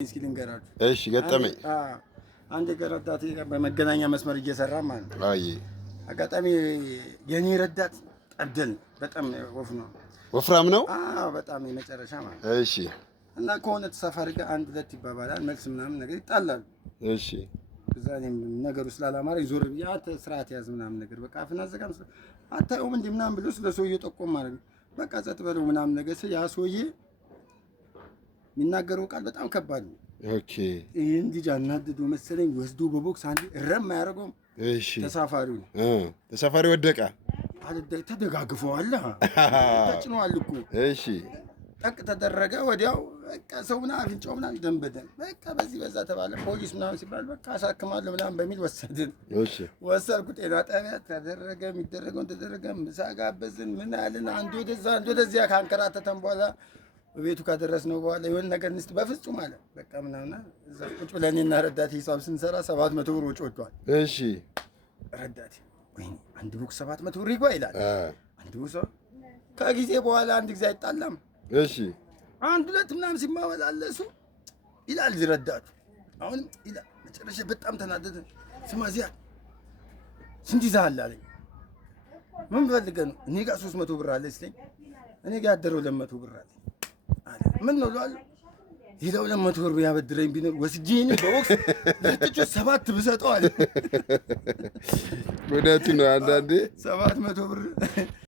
እስኪ ልንገራችሁ። እሺ ገጠመኝ። አንድ ረዳት በመገናኛ መስመር እየሰራ ማለት ነው። አይ አጋጣሚ የኔ ረዳት ጠብደል በጣም ወፍራም ነው። አዎ በጣም የመጨረሻ ማለት ነው። እሺ እና ከሆነ ተሳፋሪ ጋር አንድ ሁለት ይባባላል፣ መልስ ምናምን ነገር ይጣላሉ። እሺ እዛ እኔም ነገሩ ስላላማረኝ ዞር ብዬ ስርዓት ያዝ ምናምን ነገር በቃ አፍና ዘጋም አታየውም እንዴ ምናምን ብሎ ስለ ሰውዬው ጠቆም ማለት ነው። በቃ ጸጥ በለው ምናምን ነገር ያ ሰውዬ የሚናገረው ቃል በጣም ከባድ ነው። ኦኬ ይሄን ልጅ አናድዶ መሰለኝ ወስዶ በቦክስ አንዴ ረም አያደርገውም። እሺ ተሳፋሪ ወደቀ። ተደጋግፈዋል፣ ተጭነዋል እኮ። እሺ ጠቅ ተደረገ። ወዲያው በቃ ሰው ምናምን አፍንጫው ምናምን ደም በደም በቃ በዚህ በዛ ተባለ። ፖሊስ ምናምን ሲባል በቃ አሳክማለሁ ምናምን በሚል ወሰድን። እሺ ወሰድኩ። ጤና ጣቢያ ተደረገ፣ የሚደረገውን ተደረገ። ምሳ ጋበዝን ምን አልን። አንዱ ወደዛ አንዱ ወደዚያ ካንከራተተን በኋላ ቤቱ ካደረስነው በኋላ የሆነ ነገር እንስጥ በፍጹም አለ በቃ ምናምን እዛ ቁጭ ብለን እና ረዳቴ ሂሳብ ስንሰራ 700 ብር ወጪ ወጥቷል። እሺ ረዳቴ ወይኔ አንድ ቡክ 700 ብር ይጓ ይላል። አንድ ቡክ ከጊዜ በኋላ አንድ ጊዜ አይጣላም። እሺ አንድ ሁለት ምናምን ሲማመላለሱ ይላል ረዳቱ። አሁን ይላል መጨረሻ በጣም ተናደደ። ስማ ዚያ ስንት ይዘሃል አለኝ። ምን ፈልገህ ነው? እኔ ጋር 300 ብር አለ ሲለኝ እኔ ጋር ያደረው 200 ብር አለ። ምን ነው ሏል ሄደው 200 ብር ያበድረኝ ቢኖር ወስጄን በቦክስ ለጥጮ 7 ብሰጠው አለ። ወዳቱ ነው አንዳንዴ 700 ብር